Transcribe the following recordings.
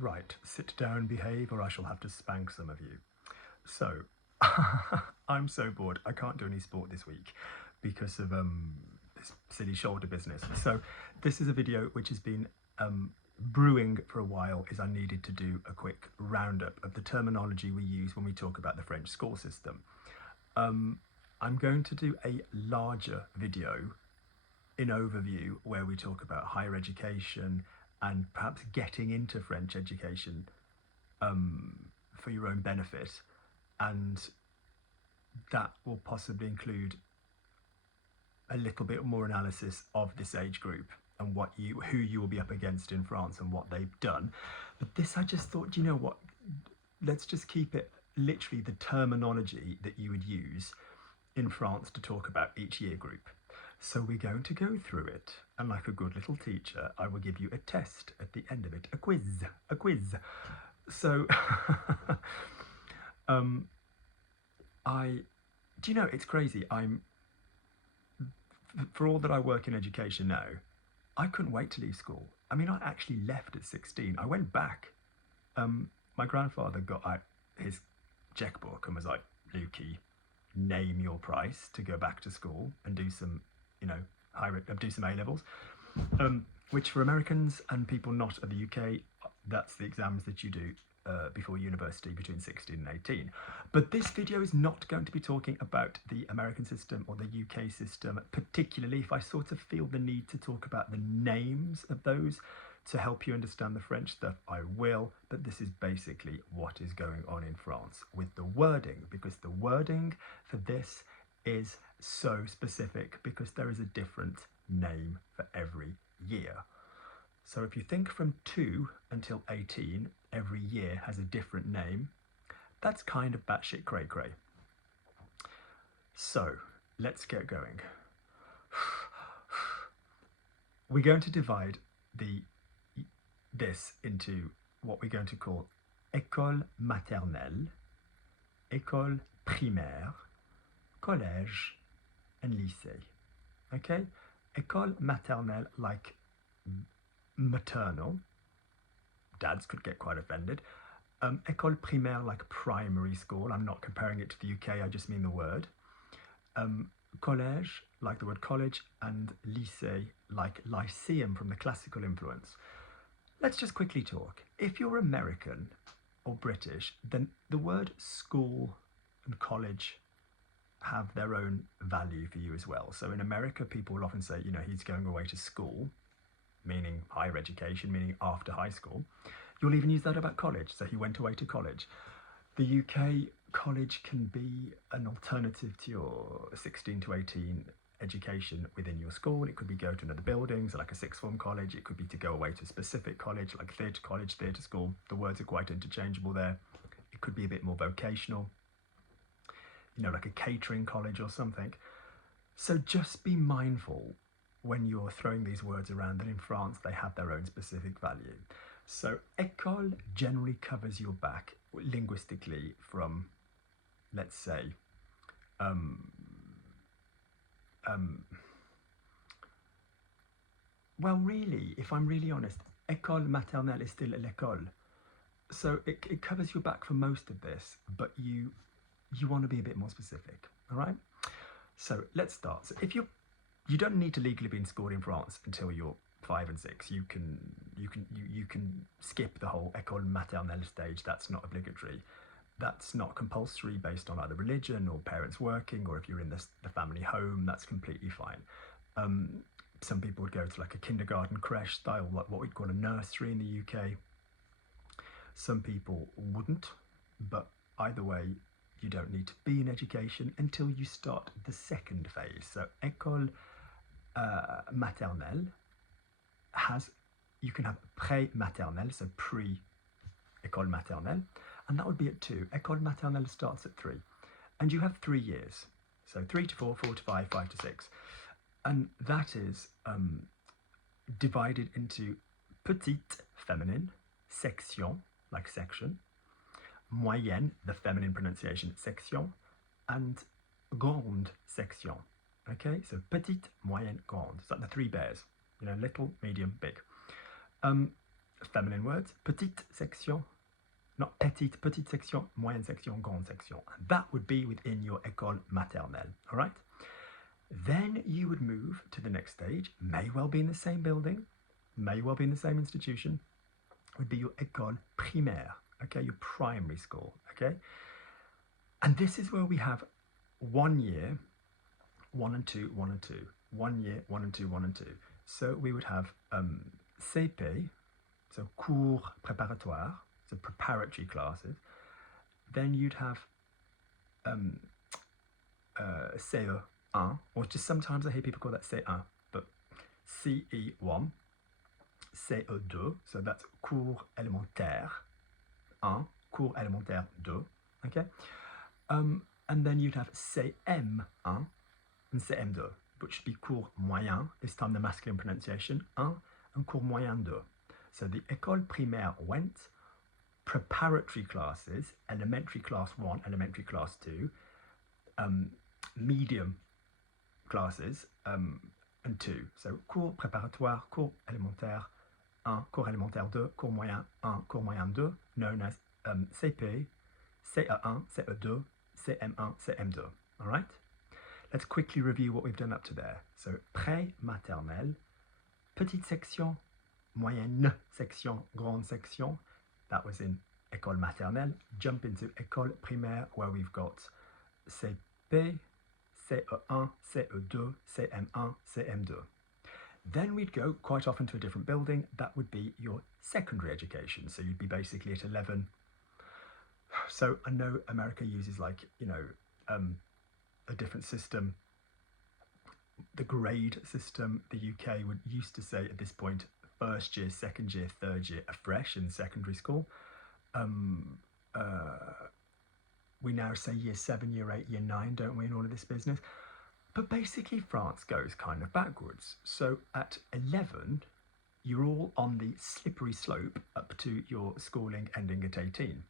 Right, sit down, behave, or I shall have to spank some of you. So, I'm so bored. I can't do any sport this week because of this silly shoulder business. So, this is a video which has been brewing for a while. Is I needed to do a quick roundup of the terminology we use when we talk about the French school system. I'm going to do a larger video in overview where we talk about higher education and perhaps getting into French education for your own benefit, and that will possibly include a little bit more analysis of this age group and who you will be up against in France and what they've done. But this, I just thought, you know what, let's just keep it literally the terminology that you would use in France to talk about each year group. So we're going to go through it, and like a good little teacher, I will give you a test at the end of it, a quiz. So, do you know, it's crazy. For all that I work in education now, I couldn't wait to leave school. I mean, I actually left at 16. I went back. My grandfather got out his checkbook and was like, Lukey, name your price to go back to school and do some, do some A-levels, which for Americans and people not of the UK, that's the exams that you do before university between 16 and 18. But this video is not going to be talking about the American system or the UK system, particularly. If I sort of feel the need to talk about the names of those to help you understand the French stuff, I will, but this is basically what is going on in France with the wording, because the wording for this is so specific because there is a different name for every year. So if you think from 2 until 18, every year has a different name, that's kind of batshit cray-cray. So let's get going. We're going to divide this into what we're going to call école maternelle, école primaire, collège, and lycée. Okay? École maternelle, like maternal. Dads could get quite offended. École primaire, like primary school. I'm not comparing it to the UK, I just mean the word. Collège, like the word college, and lycée, like lyceum from the classical influence. Let's just quickly talk. If you're American or British, then the word school and college have their own value for you as well. So in America, people will often say, he's going away to school, meaning higher education, meaning after high school. You'll even use that about college, so he went away to college. The UK, college can be an alternative to your 16 to 18 education within your school. It could be go to another building, so like a sixth form college. It could be to go away to a specific college, like theatre college, theatre school. The words are quite interchangeable there. It could be a bit more vocational, like a catering college or something. So just be mindful when you're throwing these words around that in France they have their own specific value. So école generally covers your back linguistically from, let's say, well, really, if I'm really honest, école maternelle is still l'école. So it covers your back for most of this, but you want to be a bit more specific, all right? So let's start. So if you don't need to legally be in school in France until you're 5 and 6. You can skip the whole école maternelle stage. That's not obligatory. That's not compulsory based on either religion or parents working, or if you're in the family home, that's completely fine. Some people would go to like a kindergarten creche style, like what we'd call a nursery in the UK. Some people wouldn't, but either way, you don't need to be in education until you start the second phase. So école maternelle you can have pré-maternelle, so pre-école maternelle, and that would be at 2. École maternelle starts at 3, and you have 3 years, so 3 to 4, 4 to 5, 5 to 6, and that is divided into petite feminine, section, like section, moyenne, the feminine pronunciation, section, and grande section. Okay, so petite, moyenne, grande. It's like the 3 bears. Little, medium, big. feminine words. Petite section, not petite section, moyenne section, grande section. And that would be within your école maternelle, all right? Then you would move to the next stage, may well be in the same building, may well be in the same institution, would be your école primaire, okay, your primary school, okay? And this is where we have 1 year, 1 and 2, 1 and 2, 1 year, 1 and 2, 1 and 2. So we would have CP, so cours préparatoire, so preparatory classes. Then you'd have CE1, or just sometimes I hear people call that C1, but CE1, CE2, so that's cours élémentaire 1, cours élémentaire 2, okay? And then you'd have CM1 and CM2, which should be cours moyen, this time the masculine pronunciation, 1, and cours moyen 2. So the école primaire went, preparatory classes, elementary class 1, elementary class 2, medium classes, and 2. So cours préparatoire, cours élémentaire 1, cours élémentaire 2, cours moyen 1, cours moyen 2, known as CP, CE1, CE2, CM1, CM2. All right? Let's quickly review what we've done up to there. So pré-maternelle, petite section, moyenne section, grande section. That was in école maternelle. Jump into école primaire where we've got CP, CE1, CE2, CM1, CM2. Then we'd go quite often to a different building. That would be your secondary education. So you'd be basically at 11. So I know America uses like, you know, a different system. The grade system, the UK would used to say at this point, first year, second year, third year, afresh in secondary school. We now say year 7, year 8, year 9, don't we, in all of this business? But basically France goes kind of backwards. So at 11, you're all on the slippery slope up to your schooling ending at 18.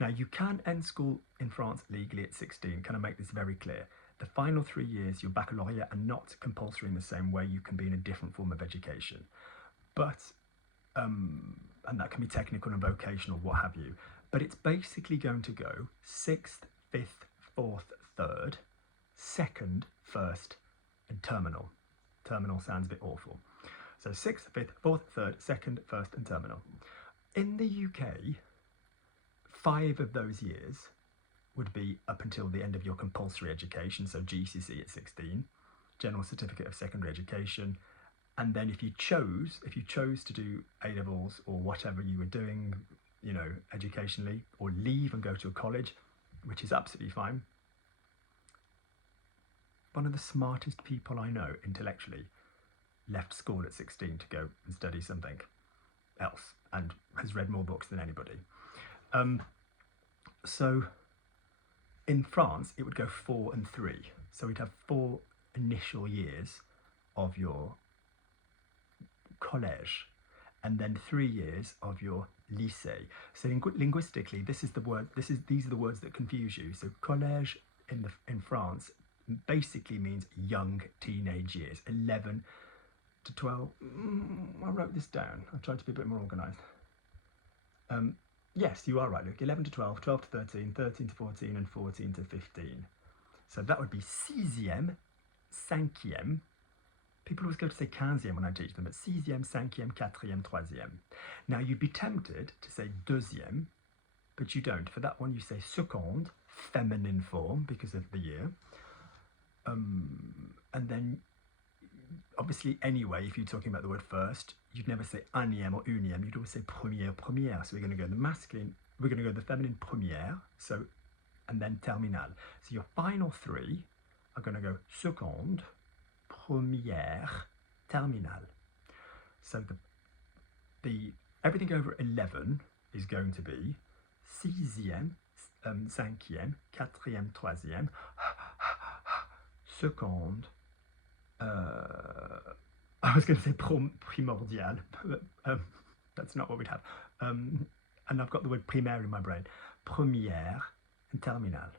Now you can end school in France legally at 16. Can I make this very clear? The final 3 years, your baccalaureate, are not compulsory in the same way. You can be in a different form of education. But, and that can be technical and vocational, what have you. But it's basically going to go 6th, 5th, 4th, 3rd, 2nd, 1st, and terminal. Terminal sounds a bit awful. So 6th, 5th, 4th, 3rd, 2nd, 1st, and terminal. In the UK, 5 of those years would be up until the end of your compulsory education, so GCSE at 16, General Certificate of Secondary Education, and then if you chose to do A-levels or whatever you were doing, you know, educationally, or leave and go to a college, which is absolutely fine. One of the smartest people I know intellectually left school at 16 to go and study something else and has read more books than anybody. So in France, it would go 4 and 3. So we'd have 4 initial years of your collège, and then 3 years of your lycée. So linguistically, these are the words that confuse you. So collège in France basically means young teenage years, 11 to 12. I wrote this down. I tried to be a bit more organised. Yes, you are right, Luke. 11 to 12, 12 to 13, 13 to 14, and 14 to 15. So that would be 6e, 5e. People always go to say 15e when I teach them, but 6e, 5e, 4e, 3e. Now, you'd be tempted to say 2e, but you don't. For that one, you say seconde, feminine form, because of the year. And then, obviously, anyway, if you're talking about the word first, you'd never say unième or unième, you'd always say première, première. So we're going to go the masculine, we're going to go the feminine première, so, and then terminale. So your final 3 are going to go seconde, première, terminale. So the everything over 11 is going to be 6e, 5e, 4e, 3e, seconde, I was going to say primordial, but that's not what we'd have. And I've got the word primaire in my brain. Première and terminale.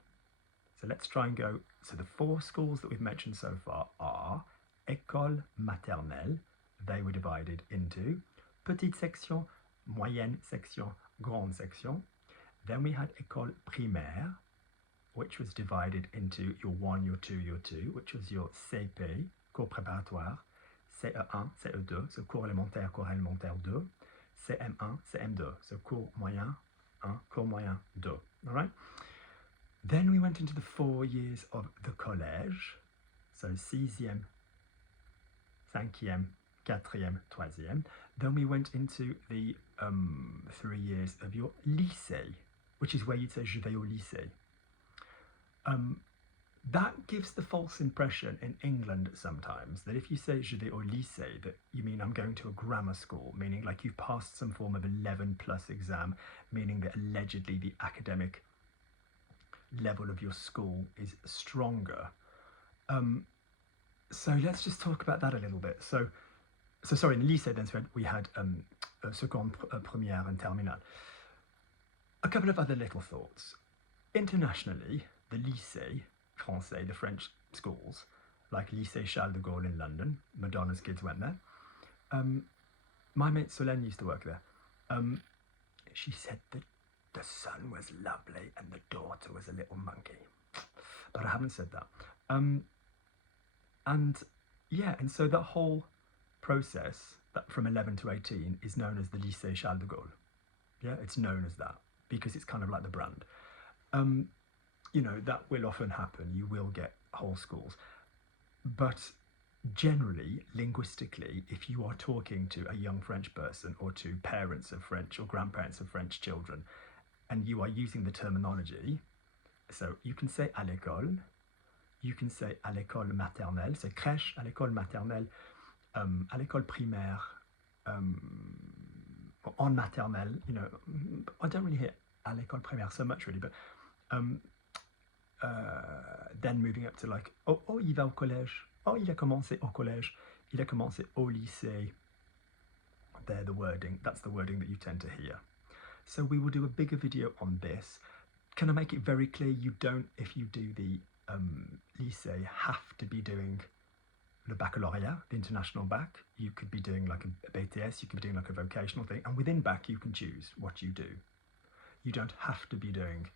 So let's try and go. So the 4 schools that we've mentioned so far are école maternelle. They were divided into petite section, moyenne section, grande section. Then we had école primaire, which was divided into your 1, your 2, your 2, which was your CP, cours préparatoire, CE1, CE2, so cours élémentaire 2, CM1, CM2, so cours moyen 1, cours moyen 2, all right? Then we went into the 4 years of the collège, so 6e, 5e, 4e, 3e. Then we went into the 3 years of your lycée, which is where you'd say je vais au lycée. That gives the false impression in England sometimes that if you say je vais au lycée, that you mean I'm going to a grammar school, meaning like you've passed some form of 11 plus exam, meaning that allegedly the academic level of your school is stronger. So let's just talk about that a little bit. So sorry, in lycée then we had seconde, première and terminale. A couple of other little thoughts. Internationally, the lycée français, the French schools, like Lycée Charles de Gaulle in London, Madonna's kids went there. My mate Solène used to work there. She said that the son was lovely and the daughter was a little monkey. But I haven't said that. And so that whole process that from 11 to 18 is known as the Lycée Charles de Gaulle. Yeah, it's known as that because it's kind of like the brand. You know, that will often happen. You will get whole schools. But generally, linguistically, if you are talking to a young French person or to parents of French or grandparents of French children, and you are using the terminology, so you can say à l'école, you can say à l'école maternelle, so crèche, à l'école maternelle, à l'école primaire, en maternelle, you know, I don't really hear à l'école primaire so much really, but then moving up to like, oh, il va au collège, oh, il a commencé au collège, il a commencé au lycée. They're the wording, that's the wording that you tend to hear. So we will do a bigger video on this. Can I make it very clear you don't, if you do the lycée, have to be doing le baccalauréat, the international bac. You could be doing like a BTS, you could be doing like a vocational thing, and within bac you can choose what you do. You don't have to be doing,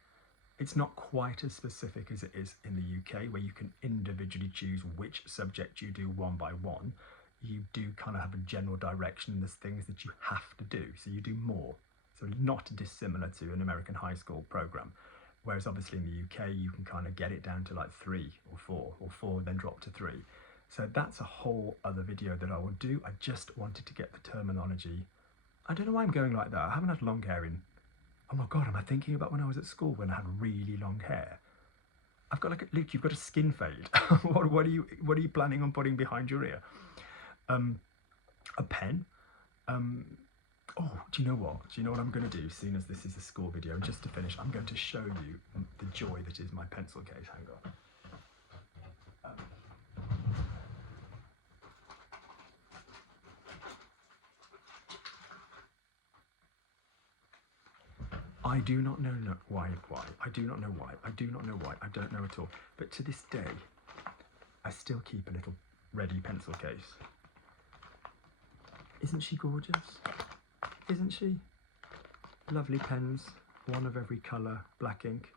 it's not quite as specific as it is in the UK where you can individually choose which subject you do one by one. You do kind of have a general direction, there's things that you have to do, so you do more. So not dissimilar to an American high school program. Whereas obviously in the UK, you can kind of get it down to like 3 or 4, then drop to 3. So that's a whole other video that I will do. I just wanted to get the terminology. I don't know why I'm going like that. I haven't had long hair in, oh my God, am I thinking about when I was at school when I had really long hair? I've got like, Luke, you've got a skin fade. what are you planning on putting behind your ear? A pen. Oh, do you know what? Do you know what I'm going to do as soon as this is a school video? And just to finish, I'm going to show you the joy that is my pencil case. Hang on. I do not know why. I do not know why. I do not know why. I don't know at all. But to this day, I still keep a little ready pencil case. Isn't she gorgeous? Isn't she? Lovely pens, one of every colour, black ink,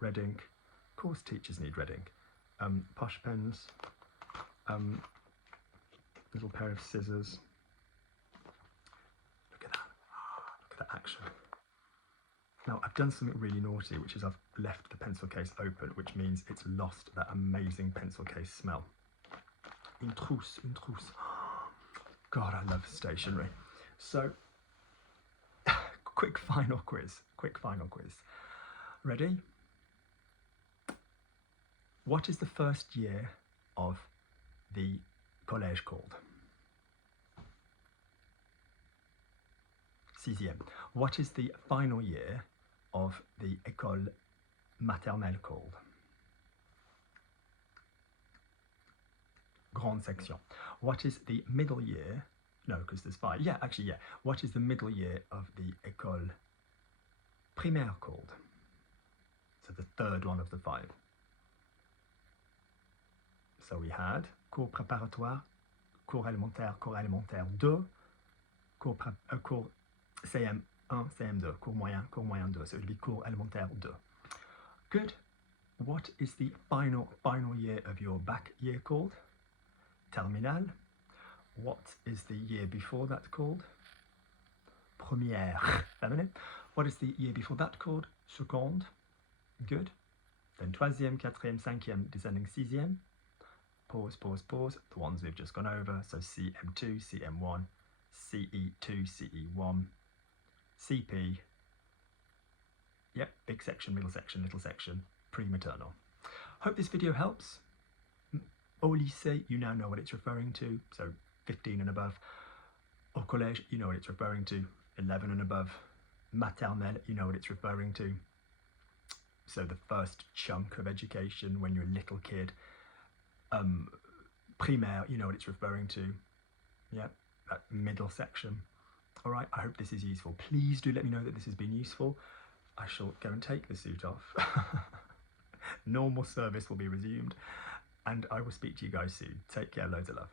red ink. Of course teachers need red ink. Posh pens, little pair of scissors. Look at that, look at that action. Now I've done something really naughty, which is I've left the pencil case open, which means it's lost that amazing pencil case smell. Une trousse, une trousse. God, I love stationery. So, quick final quiz. Ready? What is the first year of the collège called? Sixième. What is the final year of the école maternelle called? Grande section. What is the middle year? No, because there's 5. Yeah, actually, yeah. What is the middle year of the école primaire called? So the third one of the 5. So we had cours préparatoire, cours élémentaire 2, cours CM1, CM2, cours moyen 2. So it would be cours élémentaire 2. Good. What is the final year of your bac year called? Terminale. What is the year before that called? Première. Feminine. What is the year before that called? Seconde. Good. Then troisième, quatrième, cinquième, descending sixième. Pause. The ones we've just gone over. So CM2, CM1, CE2, CE1, CP. Yep, big section, middle section, little section, pre-maternal. Hope this video helps. Au lycée, you now know what it's referring to, so 15 and above. Au collège, you know what it's referring to, 11 and above. Maternelle, you know what it's referring to. So the first chunk of education when you're a little kid. Primaire, you know what it's referring to. Yeah, that middle section. All right, I hope this is useful. Please do let me know that this has been useful. I shall go and take the suit off. Normal service will be resumed, and I will speak to you guys soon. Take care, loads of love.